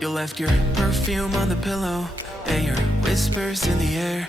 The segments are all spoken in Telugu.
You left your perfume on the pillow and your whispers in the air.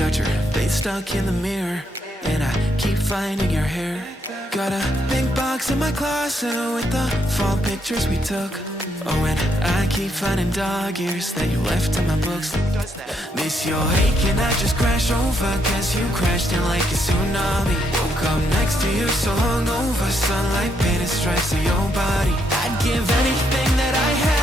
Got your face stuck in the mirror and I keep finding your hair. Got a big box in my closet with the fall pictures we took. Oh, and I keep finding dog ears that you left in my books. Miss your ache and I just crash over, cause you crashed in like a tsunami. Woke up next to you so hungover, sunlight painted stripes on your body. I'd give anything that I have.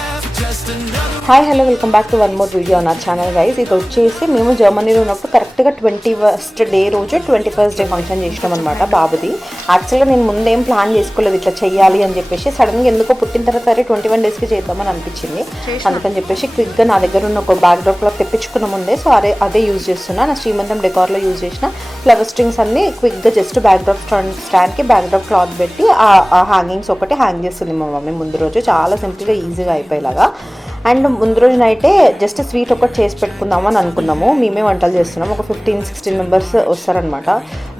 Hi hello welcome back to one more video on our channel guys. ఇది వచ్చేసి మేము జర్మనీలో ఉన్నప్పుడు కరెక్ట్గా 21st డే రోజు 21st డే ఫంక్షన్ చేసినాం అనమాట బాబుది. యాక్చువల్గా నేను ముందేం ప్లాన్ చేసుకోలేదు ఇట్లా చెయ్యాలి అని చెప్పేసి, సడన్గా ఎందుకో పుట్టిన తర్వాత సరే 21 డేస్కి చేద్దామని అనిపించింది. అందుకని చెప్పేసి క్విక్గా నా దగ్గర ఉన్న ఒక బ్యాక్ డ్రాప్ క్లాత్ తెప్పించుకున్న ముందే, సో అదే యూజ్ చేస్తున్నా. నా శ్రీమంతం డెకార్లో యూజ్ చేసిన ఫ్లవర్ స్ట్రింగ్స్ అన్ని క్విక్గా జస్ట్ బ్యాక్ డ్రాప్ స్టాండ్కి బ్యాక్ డ్రాప్ క్లాత్ పెట్టి ఆ హ్యాంగింగ్స్ ఒకటి హ్యాంగ్ చేస్తుంది మా మమ్మీ ముందు రోజు. చాలా సింపుల్గా ఈజీగా అయిపోయేలాగా. అండ్ ముందు రోజు నైటే జస్ట్ స్వీట్ ఒకటి చేసి పెట్టుకుందామని అనుకున్నాము. మేమే వంటలు చేస్తున్నాము. ఒక 15-16 మెంబర్స్ వస్తారనమాట.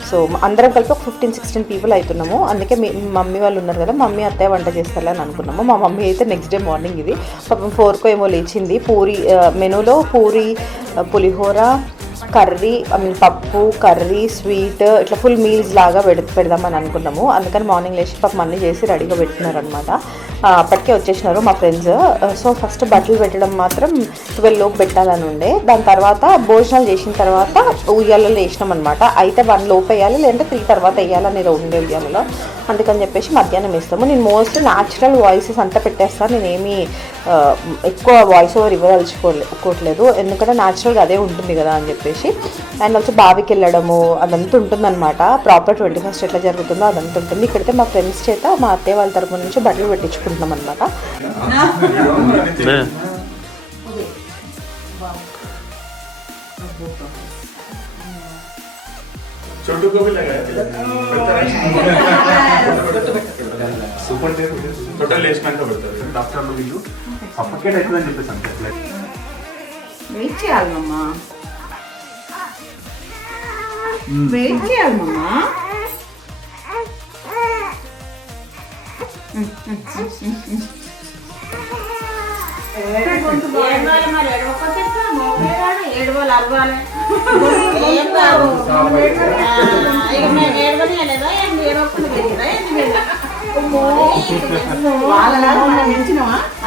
సో అందరం కలిపి ఒక 15-16 పీపుల్ అవుతున్నాము. అందుకే మమ్మీ వాళ్ళు ఉన్నారు కదా, మమ్మీ అత్తయ్య వంట చేస్తారని అని అనుకున్నాము. మా మమ్మీ అయితే నెక్స్ట్ డే మార్నింగ్ ఇది పాపం 4కో ఏమో లేచింది. పూరి మెనూలో పూరి, పులిహోర, కర్రీ, పప్పు, కర్రీ, స్వీట్ ఇట్లా ఫుల్ మీల్స్ లాగా పెడదామని అనుకున్నాము. అందుకని మార్నింగ్ లేచి పాపం అన్నీ చేసి రెడీగా పెట్టినారనమాట. అప్పటికే వచ్చేసినారు మా ఫ్రెండ్స్. సో ఫస్ట్ బట్టలు పెట్టడం మాత్రం 12 లోపు పెట్టాలని ఉండే. దాని తర్వాత భోజనాలు చేసిన తర్వాత ఉయ్యాలలో వేసినాం అనమాట. అయితే 1 లోపు వేయాలి, లేదంటే 3 తర్వాత వేయాలనేది ఉండే ఉయ్యాలలో. అందుకని చెప్పేసి మధ్యాహ్నం వేస్తాము. నేను మోస్ట్ న్యాచురల్ వాయిసెస్ అంతా పెట్టేస్తాను. నేనేమి ఎక్కువ వాయిస్ ఓవర్ ఇవ్వదలుచుకోవట్లేదు, ఎందుకంటే న్యాచురల్గా అదే ఉంటుంది కదా అని చెప్పేసి. అండ్ వచ్చి బావికి వెళ్ళడము అదంతా ఉంటుందన్నమాట. ప్రాపర్ 21st ఎట్లా జరుగుతుందో అదంతా ఉంటుంది. ఇక్కడైతే మా ఫ్రెండ్స్ చేత మా అత్తయ్య వాళ్ళ తరపు నుంచి బట్టలు పెట్టించుకుంటున్నాం అనమాట. వెయిట్ చేయాలమ్మా, వెయిట్ చేయాలమ్మా.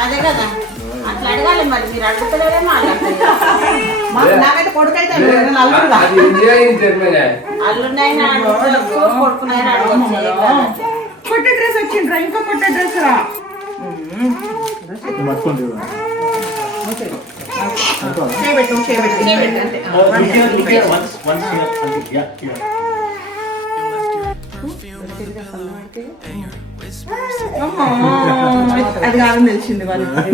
అదే కదా అట్లా అడగాలి మరి, మీరు అడుగుతలేదే నాకైతే కొడుకైతే అల్లున్నాయినా కొడుకున్నాయినా అడగచ్చు. కొట్ట డ్రెస్ వచ్చిండ్రా, ఇంకా కొట్ట డ్రెస్ రా. అది కాదని తెలిసింది వాళ్ళకి.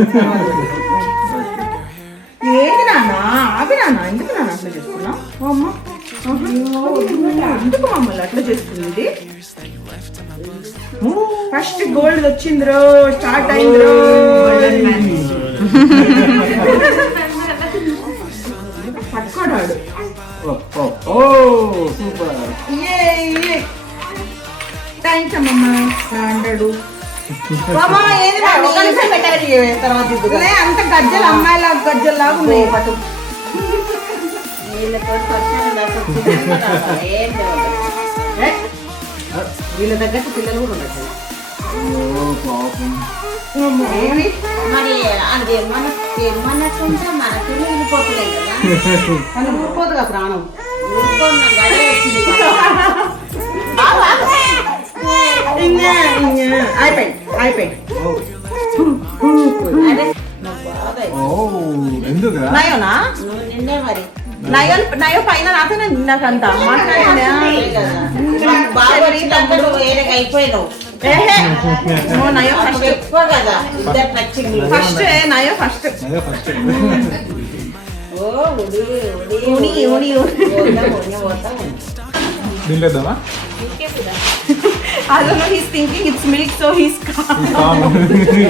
ఏంటి నాన్న ఆపి నాన్న, ఎందుకు నాన్న అట్లా చేసుకున్నావు? అమ్మ ఎందుకు మమ్మల్ని అట్లా చేసుకుంది? ఫస్ట్ గోల్డ్ వచ్చిందిరో, స్టార్ట్ అయిందిరో. పట్టుకోడాడు. థ్యాంక్స్ అమ్మమ్మ అంటాడు. అంత గజ్జలు అమ్మాయిలా గజ్జల్లాగా ఉన్నాయి. పట్టు వీళ్ళ తగ్గట్టు పిల్లలు కూడా ఉండదు. మరి అది ఏమన్నట్టుంటే మనకి వెళ్ళిపోతున్నాయి కదా, మనం ఊరుకోదు కదా ప్రాణం. నయోనా నిన్నే మరి నయో పైన నాతోనే నాకంతా అయిపోయినావు. నయో ఫస్ట్ ఎక్కువ కదా ఇద్దరు టచింగ్. ఫస్ట్ నయో first I don't know, he's thinking it's milk, so he's calm.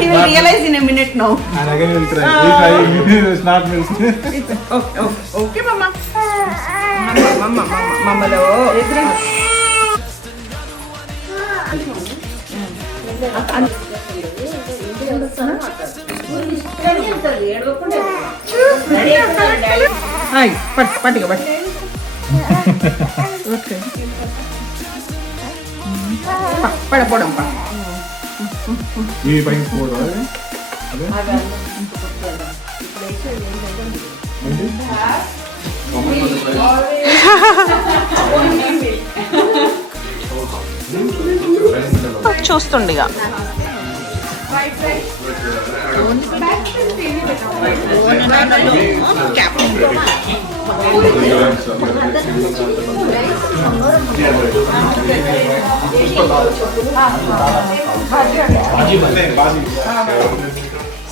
He will realize in a minute now. And again he will try. It's not milk. Okay, mama. Mama lo. పట్టిగా పట్టి ఓకే పడపోవడం ఈ పైన కూడా చూస్తుండగా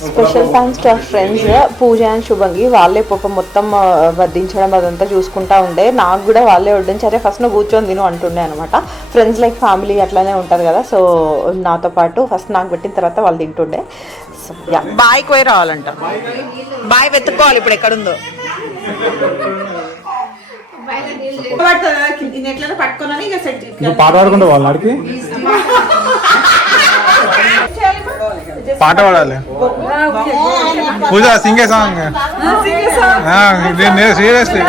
special thanks to our friends Pooja and Shubhangi. వాళ్ళే పాప మొత్తం వడ్డించడం అదంతా చూసుకుంటా ఉండే. నాకు కూడా వాళ్ళే వడ్డించారే. ఫస్ట్ నువ్వు కూర్చొని తిను అంటుండే అనమాట. ఫ్రెండ్స్ లైక్ ఫ్యామిలీ అట్లానే ఉంటారు కదా. సో నాతో పాటు ఫస్ట్ నాకు పెట్టిన తర్వాత వాళ్ళు తింటుండే. సో బాయ్కి పోయి రావాలంట. బాయ్ వెతుక్కోవాలి ఇప్పుడు ఎక్కడుందో. పట్టుకున్నాను ఇక సెట్ నువ్వు పాట పాడుకుంటే వాళ్ళ ఆడికి పాట పాడాలి. పూజ సింగే సాంగ్ సీరియస్లీ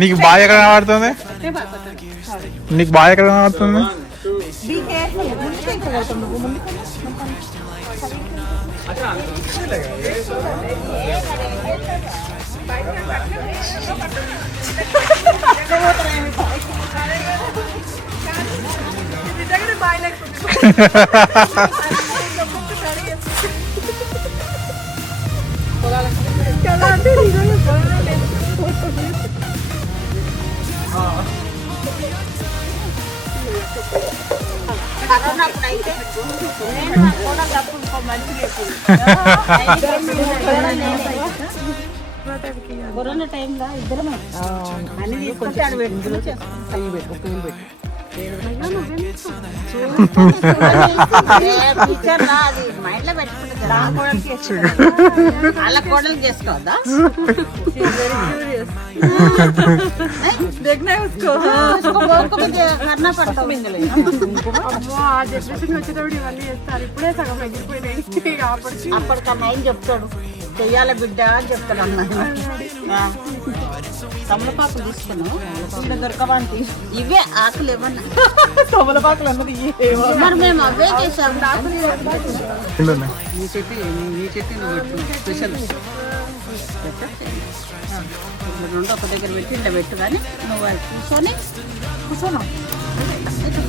నీకు బాగా ఎక్కడ కనబడుతుంది? నీకు బాగా ఎక్కడ కనబడుతుంది? కరోనా టైంలో ఇద్దరమే అన్ని తీసుకొచ్చి ఆడ పెట్టుకుని అది మైండ్ లో పెట్టుకుంటుంది. అలా కోడలు చేసుకోవద్దా? కర్ణ పడతాం అప్పటికన్నా ఏం చెప్తాడు, చెయ్యాల బిడ్డ అని చెప్తాడు అన్న. తమలపాకులు తీసుకున్నాం దొరకవాంటి ఇవే ఆకులు ఏమన్నా తమలపాకులు అన్నది మరి మేము అవే చేసాము. స్పెషల్ రెండు ఒక దగ్గర పెట్టి ఇలా పెట్టు కానీ నువ్వు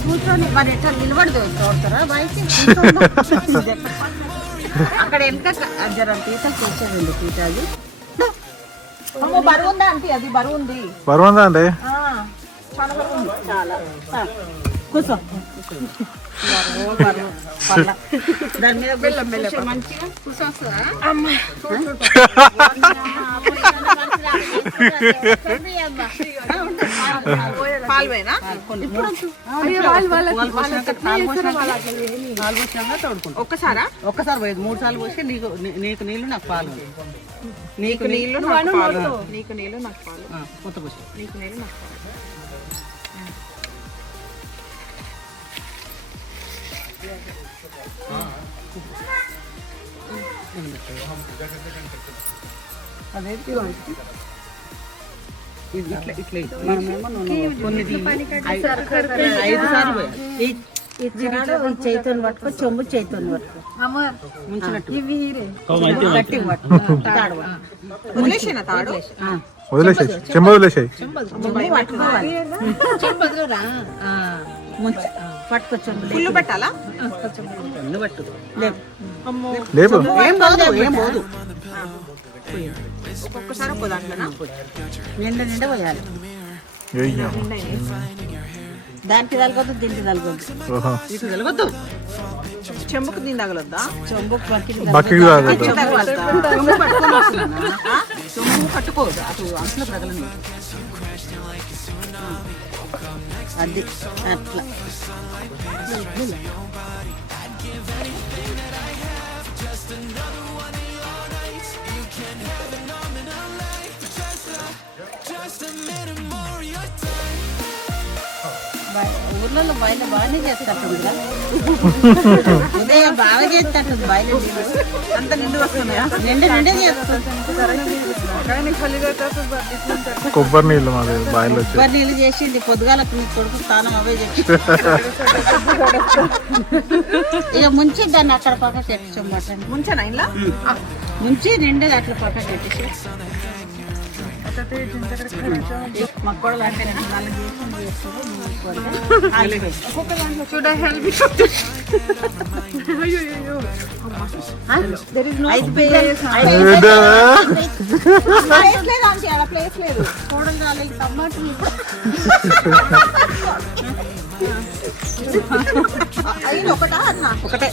కూర్చొని మరి ఎట్లా నిలబడదు చూడతారా బయట అక్కడ ఎంత జర పీట చేసేదండి పీట అది బరువు ఉందా అంటే అది బరువు ఉంది. బరువు ఉందా అండి? చాలా బరువు ఉంది. చాలా కూర్చో దాని మీద బెల్లం బెల్లం మంచిగా కూర్చొస్తుందా? పాల్వేనా ఒక్కసారా? ఒక్కసారి పోయేది 3 సార్లు పోస్తే నీకు నీళ్ళు నాకు పాలు, నీకు నీళ్ళు నాకు పాలు, నీకు నీళ్ళు నాకు పాలు, కొత్త పోసి నీకు నీళ్ళు నాకు పాలు. చైతన్య పట్టుకో చెంబు చైతన్య పట్టుకో వదిలేసాయి చెంబ వదిలేసాయి పట్టుకో చెంబు ఫుల్ పెట్టాలా? లేపు ఏం పోదు ఒక్కొక్కసారి ఒక్కో దాంట్లోనా నిండా నిండా పోయాలి. దానికి తగలొద్దు దీనికి తగలొద్దు ఇటు తగలొద్దు చెంబుకు దీని తగలొద్దా? చెంబుకు చెంబు పట్టుకోదు అటు అంట్లో తగలండి అది అట్లా. ఊర్లలో బయలు బాగానే చేస్తారు ఉదయం బాగా చేస్తారు బయలు అంత నిండు వస్తున్నాయా నిండే చేస్తారు కొబ్బరి నీళ్ళు మాది బాయిలో కొబ్బరి నీళ్ళు చేసింది పొద్దుగాలకు నీ కొడుకు స్నానం అవే చేసి ఇక ముంచి దాన్ని అక్కడ పక్క పెట్టించమాట ముంచనా ఇలా ముంచి నిండు అట్లా పక్క పెట్టేసి మక్కడలు అంటే 4 should I help you? There is no place. Place లేదు ఆంటీ అలా ప్లేస్ లేదు చూడండి వాళ్ళకి టమాటలు అయిన ఒకటా అన్న ఒకటే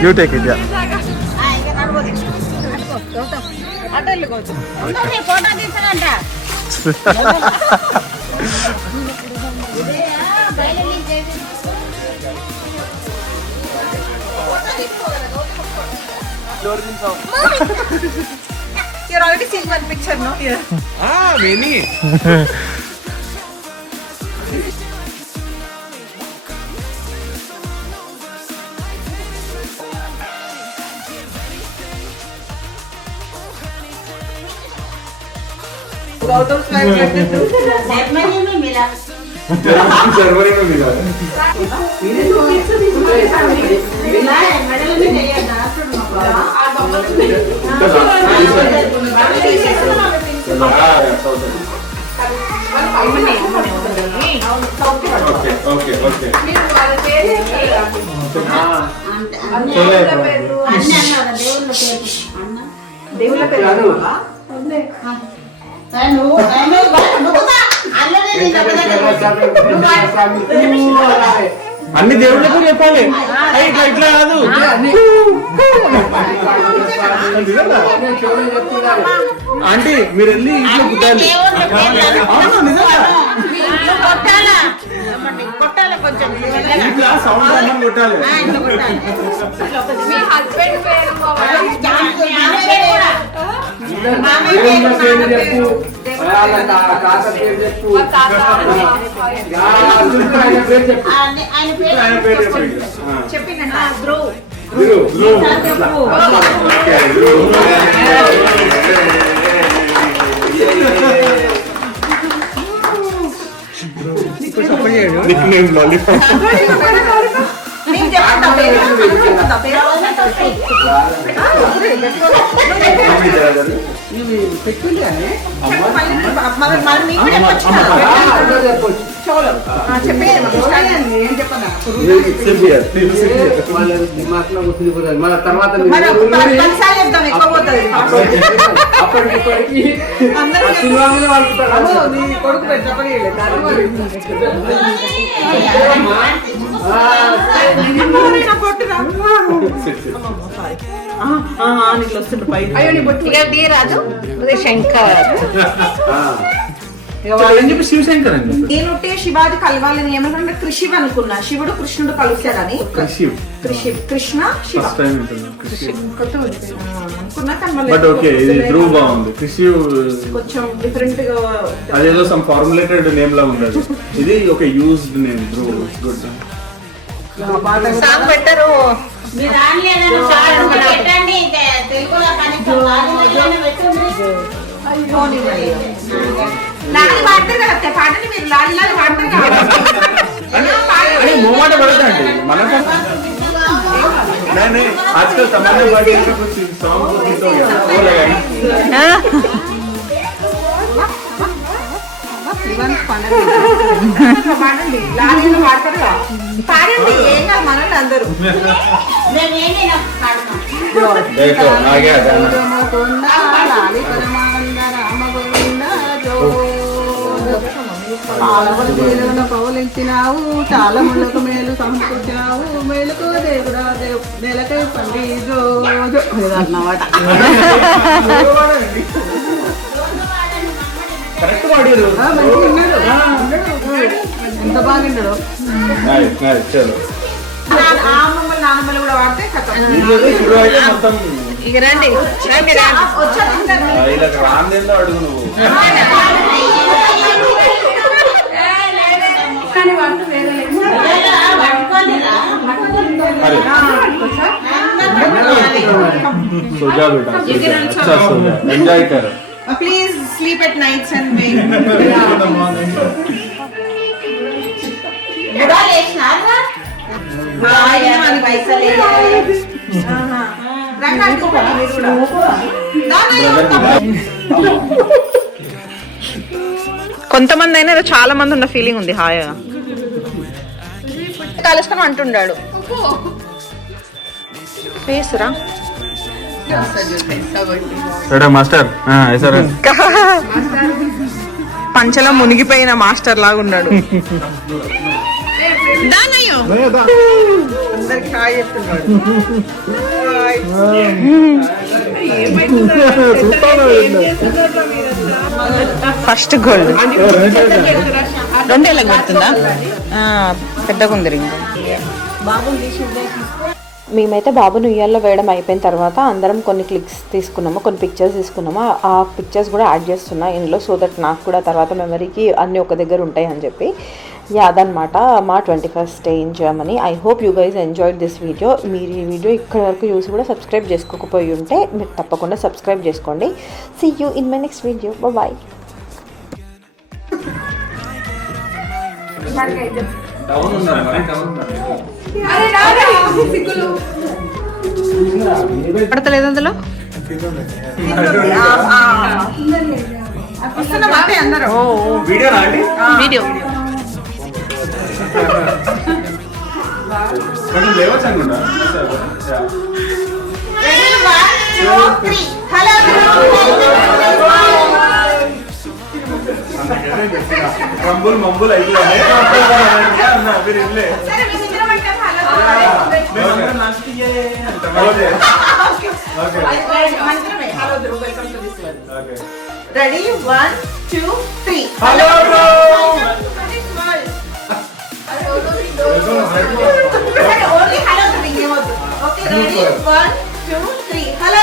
You take it, yeah. Photo తీసానంట You're already seeing one picture, no? Yeah. Many. Gautam's life like this. దేవుళ్ళ పేరు అన్ని దేవుళ్ళకు చెప్పాలి ఇట్లా కాదు ఆంటీ మీరు వెళ్ళి ఇంట్లో పుట్టాలి కొట్టాలి కొంచెం ఇంట్లో సౌండ్ అన్నం కొట్టాలి మీ హస్బెండ్ పేరు చెప్పిందండి ధ్రువ్ మన తర్వాత కొడుకు పెట్టపడి శంకర్ శివశంకర్ అండి నేనుంటే శివాది కలవాలని ఏమంటే కృషివ్ అనుకున్నా శివుడు కృష్ణుడు కలుస్తారని కృష్ణ శివ అనుకున్నా బట్ ఓకే ఇది ధ్రువ్ బాగుంది కృషి కొంచెం డిఫరెంట్ గా అదేదో సమ్ ఫార్ములేటెడ్ నేమ్ లా ఉండదు ఇది ఒక used name Dhruv good song పెట్టరు మీరు పెట్టండి తెలుగులో లాలి పాడతారు కదా పాటని మీరు లాలి లాలి పాడతారు కదా మూమాట పడతాండి మనకు नहीं आजकल तमन्ना बर्थडे का कुछ सॉन्ग हिट हो गया वो लगाई పాడండి లాలీలో పాడతారు కదా పాడండి ఏం కాదు మనల్ని అందరూ देखो आ गया गाना పౌలించినావు చాలా ముళ్ళకు మేలు సమకూర్చినావు మేలుకు దేవుడా నెలకై పండి అన్నమాట కరెక్ట్ వాడారు. ఎంత బాగున్నాడు. చలో నానమ్మలు కూడా వాడితే ఇప్పుడు అయితే మొత్తం ఇక రండి రండి రండి. ఇలా రాందేందో అడుగు నువ్వు. सोजा बेटा अच्छा सोजा एंजॉय कर please sleep at nights and కొంతమంది అయినా ఏదో చాలా మంది ఉన్న ఫీలింగ్ ఉంది హాయిగా కలుసుకొని అంటున్నాడు ఫేస్ రా మాస్టర్ పంచలో మునిగిపోయిన మాస్టర్ లాగా ఉన్నాడు అందరికి హాయ్ చెప్తున్నాడు. ఫస్ట్ గోల్డ్ రెండేళ్ళకి పడుతుందా పెద్దగా ఉంది రింగ్ మేమైతే బాబుని ఉయ్యాల్లో వేయడం అయిపోయిన తర్వాత అందరం కొన్ని క్లిక్స్ తీసుకున్నాము కొన్ని పిక్చర్స్ తీసుకున్నాము ఆ పిక్చర్స్ కూడా యాడ్ చేస్తున్నా ఇందులో సో దట్ నాకు కూడా తర్వాత మెమరీకి అన్నీ ఒక దగ్గర ఉంటాయి అని చెప్పి అదనమాట మా 21st day in Germany. I hope you guys enjoyed this video. మీరు ఈ వీడియో ఇక్కడ వరకు చూసి కూడా సబ్స్క్రైబ్ చేసుకోకపోయి ఉంటే మీరు తప్పకుండా సబ్స్క్రైబ్ చేసుకోండి. See you in my next video. Bye. పడతలేదు అందులో వీడియో मंबुल मंबुल ready 1 2 3 hello bro only hello ring ఏమొద్దు ఓకే రెడీ 1 2 3 హలో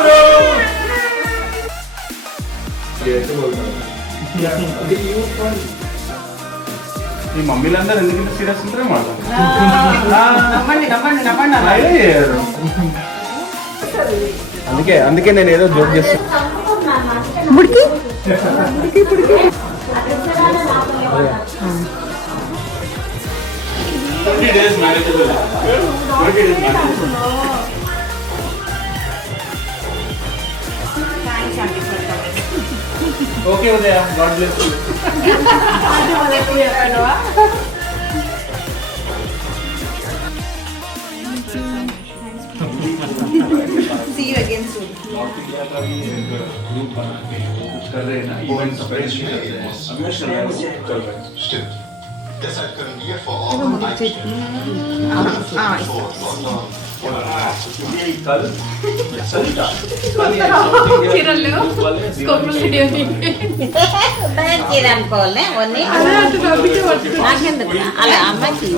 ब्रो ఈ మమ్మీలందరూ ఎందుకు సీరియస్ ఉంటారే మాట అందుకే నేను ఏదో జోక్ చేస్తాను okay Udaya God bless you see you again soon group बना के कुछ कर रहे हैं ना इवेंट स्पेशल कर रहे हैं चल रहा है Stimmt. Deshalb können wir vor Ort అలా అమ్మాయికి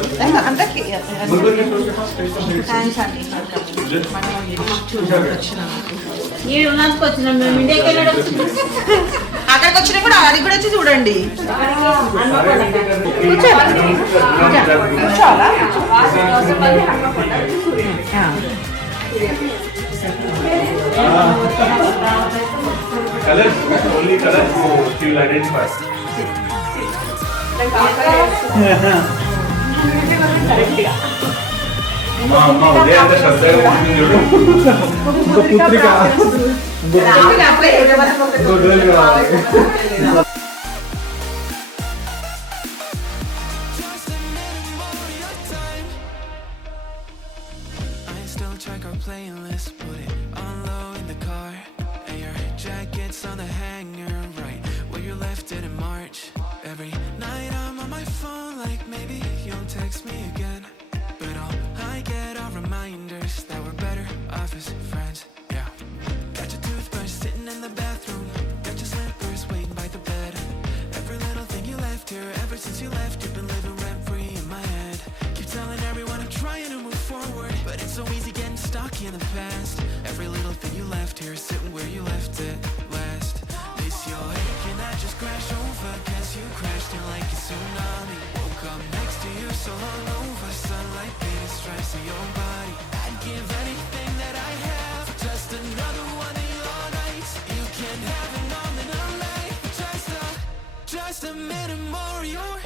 అక్కడికి వచ్చినా కూడా అది కూడా వచ్చి చూడండి कलर ओनली कलर वो फील आइडेंटिफाई అమ్మా ఉదయం అంతా శ్రద్ధగా ఉంటుంది చూడు పుత్రిక Still check our playlist, put it on low in the car, and your jacket's on the hanger, right where you left it in March. Every night I'm on my phone, like maybe you'll text me again, but all I get are reminders that we're better off as friends. Yeah, got your toothbrush sitting in the bathroom, got your slippers waiting by the bed. in the past. Every little thing you left here, sitting where you left it last. Miss your ache and I just crash over, guess you crashed in like a tsunami. Woke up next to you so hungover, sunlight painted stripes on your body. I'd give anything that I have for just another one of your nights. You can have it all in a life, just a minute more of your